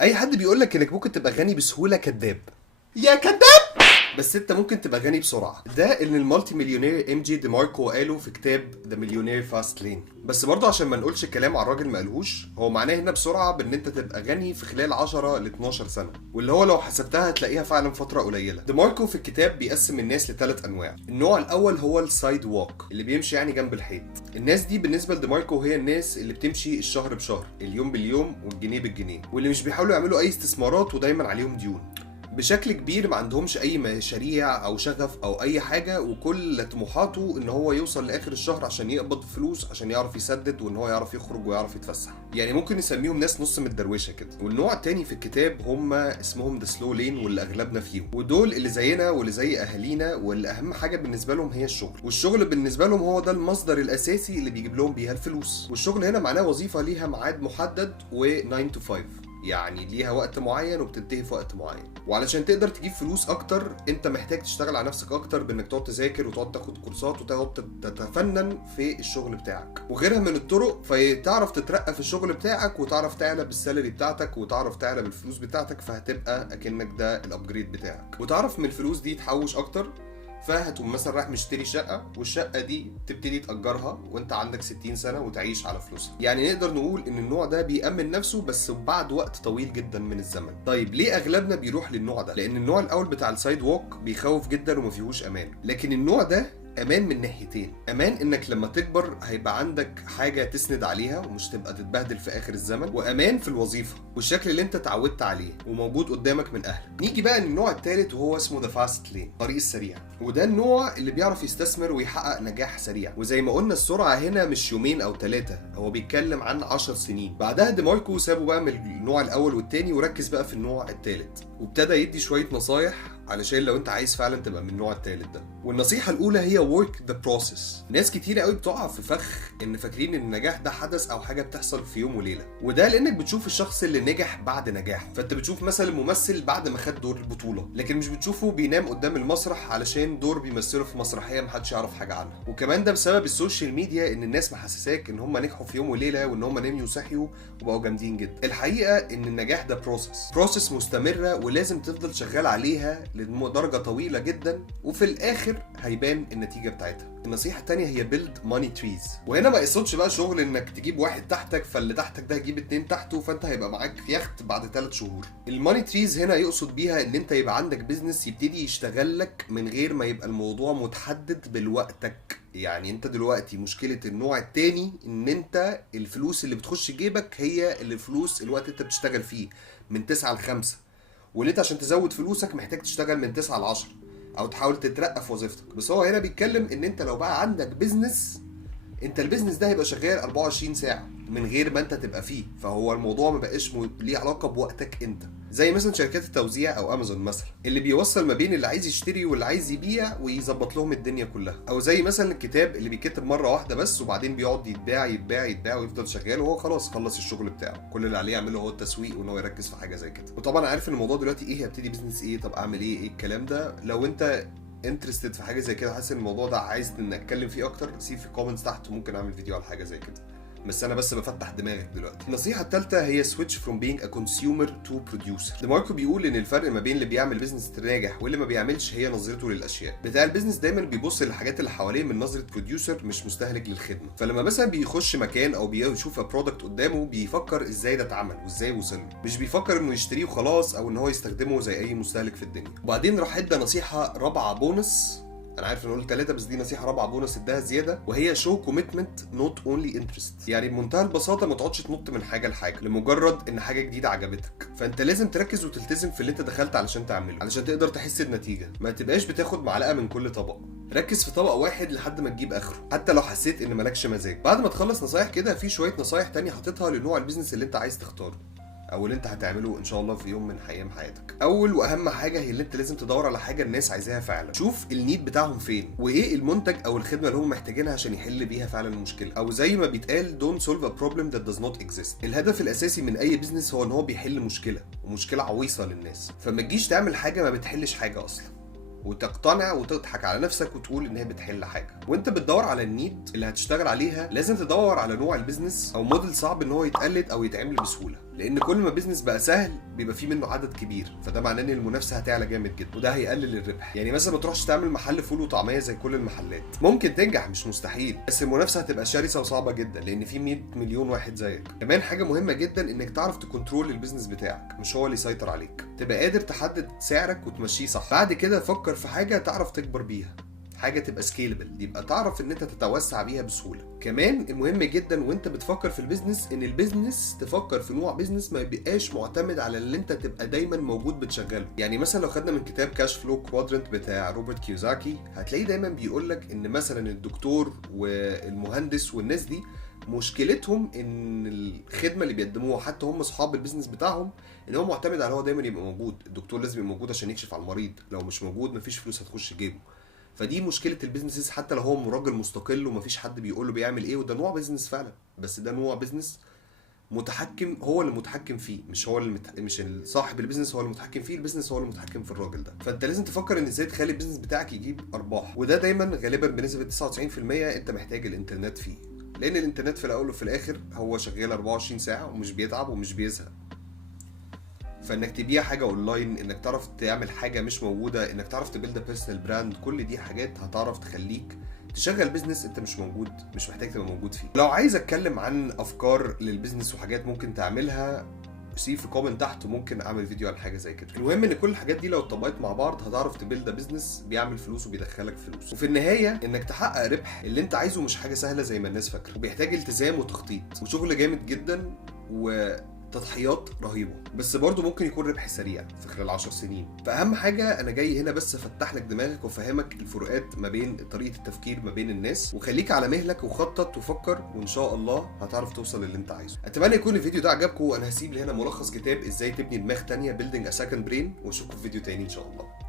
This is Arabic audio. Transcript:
اي حد بيقولك انك ممكن تبقى غني بسهوله كذاب. يا كداب. بس انت ممكن تبقى غني بسرعه. ده اللي المالتي مليونير ام جي دي ماركو قاله في كتاب ذا مليونير فاست لين. بس برضه عشان ما نقولش الكلام على الراجل ما قالهوش، هو معناه هنا بسرعه بان انت تبقى غني في خلال 10 ل 12 سنه، واللي هو لو حسبتها هتلاقيها فعلا فتره قليله. دي ماركو في الكتاب بيقسم الناس لثلاث انواع. النوع الاول هو السايد ووك اللي بيمشي يعني جنب الحيط. الناس دي بالنسبه لدي ماركو هي الناس اللي بتمشي الشهر بشهر، اليوم باليوم والجنيه بالجنيه، واللي مش بيحاولوا يعملوا اي استثمارات ودايما عليهم ديون. بشكل كبير ما عندهمش اي مشاريع او شغف او اي حاجه، وكل طموحاته ان هو يوصل لاخر الشهر عشان يقبض فلوس عشان يعرف يسدد وان هو يعرف يخرج ويعرف يتفسح. يعني ممكن نسميهم ناس نص متدروشه كده. والنوع التاني في الكتاب هم اسمهم ذا سلو لين، واللي اغلبنا فيهم، ودول اللي زينا واللي زي اهالينا، واللي اهم حاجه بالنسبه لهم هي الشغل. والشغل بالنسبه لهم هو ده المصدر الاساسي اللي بيجيب لهم بيها الفلوس. والشغل هنا معناه وظيفه ليها ميعاد محدد و9 to 5، يعني ليها وقت معين وبتنتهي في وقت معين. وعلشان تقدر تجيب فلوس اكتر انت محتاج تشتغل على نفسك اكتر، بانك تقعد تذاكر وتقعد تاخد كورسات وتقعد تتفنن في الشغل بتاعك وغيرها من الطرق، فتعرف تترقى في الشغل بتاعك وتعرف تعلى بالسالري بتاعتك وتعرف تعلى بالفلوس بتاعتك، فهتبقى اكنك ده الابجريد بتاعك. وتعرف من الفلوس دي تحوش اكتر، فهتقوم مثلا رايح مشتري شقه، والشقه دي تبتدي تاجرها وانت عندك 60 سنه وتعيش على فلوسها. يعني نقدر نقول ان النوع ده بيأمن نفسه بس بعد وقت طويل جدا من الزمن. طيب ليه اغلبنا بيروح للنوع ده؟ لان النوع الاول بتاع السايد ووك بيخوف جدا وما فيهوش امان، لكن النوع ده امان من ناحيتين. امان انك لما تكبر هيبقى عندك حاجه تسند عليها ومش تبقى تتبهدل في اخر الزمن، وامان في الوظيفه والشكل اللي انت اتعودت عليه وموجود قدامك من اهلك. نيجي بقى للنوع الثالث وهو اسمه ذا فاست لين، الطريق السريع. وده النوع اللي بيعرف يستثمر ويحقق نجاح سريع. وزي ما قلنا السرعه هنا مش يومين او ثلاثه، هو بيتكلم عن 10 سنين. بعدها دي ماركو سابه بقى من النوع الاول والثاني وركز بقى في النوع الثالث، وابتدى يدي شويه نصايح علشان لو انت عايز فعلا تبقى من النوع الثالث ده. والنصيحه الاولى هي work the process. ناس كتيره قوي بتقع في فخ ان فاكرين ان النجاح ده حدث او حاجه بتحصل في يوم وليله، وده لانك بتشوف الشخص اللي نجح بعد نجاح. فانت بتشوف مثلا ممثل بعد ما خد دور البطوله، لكن مش بتشوفه بينام قدام المسرح علشان دور بيمثله في مسرحيه محدش يعرف حاجه عنها. وكمان ده بسبب السوشيال ميديا، ان الناس محسساك ان هم نجحوا في يوم وليله وان هم ناموا وصحيوا وبقوا جامدين جدا. الحقيقه ان النجاح ده بروسس مستمره، ولازم تفضل شغال عليها لدرجه طويله جدا، وفي الاخر هيبان النتيجه بتاعتها. النصيحه الثانيه هي بيلد ماني تريز. وهنا ما يقصدش بقى شغل انك تجيب واحد تحتك فاللي تحتك ده يجيب اتنين تحته فانت هيبقى معاك يخت بعد 3 شهور. الماني تريز هنا يقصد بيها ان انت يبقى عندك بيزنس يبتدي يشتغل لك من غير ما يبقى الموضوع متحدد بالوقتك. يعني انت دلوقتي مشكله النوع التاني ان انت الفلوس اللي بتخش جيبك هي الفلوس الوقت انت بتشتغل فيه من 9 ل 5، واللي انت عشان تزود فلوسك محتاج تشتغل من 9 ل 10 او تحاول تترقى في وظيفتك. بس هو هنا بيتكلم ان انت لو بقى عندك بيزنس، انت البيزنس ده هيبقى شغال 24 ساعه من غير ما انت تبقى فيه، فهو الموضوع ما بقاش ليه علاقه بوقتك انت. زي مثلا شركات التوزيع او امازون مثلا، اللي بيوصل ما بين اللي عايز يشتري واللي عايز يبيع ويظبط لهم الدنيا كلها. او زي مثلا الكتاب اللي بيتكتب مره واحده بس وبعدين بيقعد يتباع يتباع يتباع ويفضل شغال وهو خلاص خلص الشغل بتاعه. كل اللي عليه يعمله هو التسويق وان هو يركز في حاجه زي كده. وطبعا عارف ان الموضوع دلوقتي ايه، هبتدي بيزنس ايه، طب اعمل ايه الكلام ده. لو انت انترستد في حاجه زي كده، حاسس ان الموضوع ده عايز ان اتكلم فيه اكتر، سيب في كومنتس تحت وممكن اعمل فيديو على حاجه زي كده. بس انا بس بفتح دماغك دلوقتي. النصيحه الثالثه هي switch from being a consumer to producer. دي ماركو بيقول ان الفرق ما بين اللي بيعمل بيزنس ناجح واللي ما بيعملش هي نظرته للاشياء. بتاع البيزنس دايما بيبص للحاجات اللي حواليه من نظره بروديوسر مش مستهلك للخدمه. فلما مثلا بيخش مكان او بيشوف برودكت قدامه بيفكر ازاي ده اتعمل وازاي وصل له، مش بيفكر انه يشتريه وخلاص او ان هو يستخدمه زي اي مستهلك في الدنيا. وبعدين راح ادى نصيحه رابعه بونس. انا عارف ان اقول 3 بس دي نصيحه رابعه بونس اداها زياده، وهي شو كوميتمنت نوت اونلي انترست. يعني بمنتهى البساطه ما تقعدش تنط من حاجه لحاجه لمجرد ان حاجه جديده عجبتك. فانت لازم تركز وتلتزم في اللي انت دخلت علشان تعمله، علشان تقدر تحس بنتيجه. ما تبقاش بتاخد معلقه من كل طبق، ركز في طبق واحد لحد ما تجيب اخره، حتى لو حسيت ان مالكش مزاج. بعد ما تخلص نصايح كده، في شويه نصايح تانية حاططها لنوع البيزنس اللي انت عايز تختاره او اللي انت هتعمله ان شاء الله في يوم من ايام حياتك. اول واهم حاجه هي اللي انت لازم تدور على حاجه الناس عايزاها فعلا. شوف النيد بتاعهم فين وايه المنتج او الخدمه اللي هم محتاجينها عشان يحل بيها فعلا المشكله. او زي ما بيتقال don't solve a problem that does not exist. الهدف الاساسي من اي بيزنس هو ان هو بيحل مشكله، ومشكله عويصه للناس. فما تجيش تعمل حاجه ما بتحلش حاجه اصلا وتقتنع وتضحك على نفسك وتقول ان هي بتحل حاجه. وانت بتدور على النيد اللي هتشتغل عليها، لازم تدور على نوع البيزنس او موديل صعب ان هو يتقلد او يتعمل بسهوله. لان كل ما بيزنس بقى سهل بيبقى فيه منه عدد كبير، فده معناه ان المنافسه هتعلى جامد جدا، وده هيقلل الربح. يعني مثلا ما تروحش تعمل محل فول وطعميه زي كل المحلات، ممكن تنجح مش مستحيل، بس المنافسه هتبقى شرسه وصعبه جدا لان في 100 مليون واحد زيك. كمان حاجه مهمه جدا انك تعرف تكنترول البيزنس بتاعك، مش هو اللي يسيطر عليك، تبقى قادر تحدد سعرك وتمشيه صح. بعد كده فكر في حاجه تعرف تكبر بيها، حاجه تبقى سكيلبل، يبقى تعرف ان انت تتوسع بيها بسهوله. كمان المهم جدا وانت بتفكر في البيزنس ان البيزنس تفكر في نوع بيزنس ما يبقاش معتمد على ان انت تبقى دايما موجود بتشغله. يعني مثلا لو خدنا من كتاب كاش فلو كوادرنت بتاع روبرت كيوزاكي، هتلاقيه دايما بيقول لك ان مثلا الدكتور والمهندس والناس دي مشكلتهم ان الخدمه اللي بيقدموها حتى هم اصحاب البيزنس بتاعهم ان هو معتمد على هو دايما يبقى موجود. الدكتور لازم يبقى موجود عشان يكشف على المريض، لو مش موجود مفيش فلوس هتخش جيبه. فدي مشكله البيزنسز، حتى لو هو راجل مستقل ومفيش حد بيقول له بيعمل ايه، وده نوع بيزنس فعلا، بس ده نوع بيزنس متحكم، هو اللي متحكم فيه، مش هو مش صاحب البيزنس هو اللي متحكم فيه، البيزنس هو اللي متحكم في الراجل ده. فانت لازم تفكر ان ازاي تخلي البيزنس بتاعك يجيب ارباح، وده دايما غالبا بنسبه 99% انت محتاج الانترنت فيه، لان الانترنت في الاول وفي الاخر هو شغال 24 ساعه ومش بيتعب ومش بيزهق. فانك تبيع حاجه اونلاين، انك تعرف تعمل حاجه مش موجوده، انك تعرف تبيلد بيرسونال براند، كل دي حاجات هتعرف تخليك تشغل بيزنس انت مش موجود، مش محتاج تبقى موجود فيه. لو عايز اتكلم عن افكار للبيزنس وحاجات ممكن تعملها، سيب في كومنت تحت وممكن اعمل فيديو عن حاجه زي كده. المهم ان كل الحاجات دي لو اتطبقت مع بعض هتعرف تبيلد بيزنس بيعمل فلوس وبيدخلك فلوس. وفي النهايه انك تحقق ربح اللي انت عايزه مش حاجه سهله زي ما الناس فاكره، وبيحتاج التزام وتخطيط وشغل جامد جدا وتضحيات رهيبه، بس برضه ممكن يكون ربح سريع في خلال 10 سنين. فاهم حاجه، انا جاي هنا بس افتح لك دماغك وافهمك الفروقات ما بين طريقه التفكير ما بين الناس، وخليك على مهلك وخطط وفكر، وان شاء الله هتعرف توصل للي انت عايزه. اتمنى يكون الفيديو ده عجبكم، وانا هسيب هنا ملخص كتاب ازاي تبني دماغ تانية Building a Second Brain، واشوفكم في فيديو تاني ان شاء الله.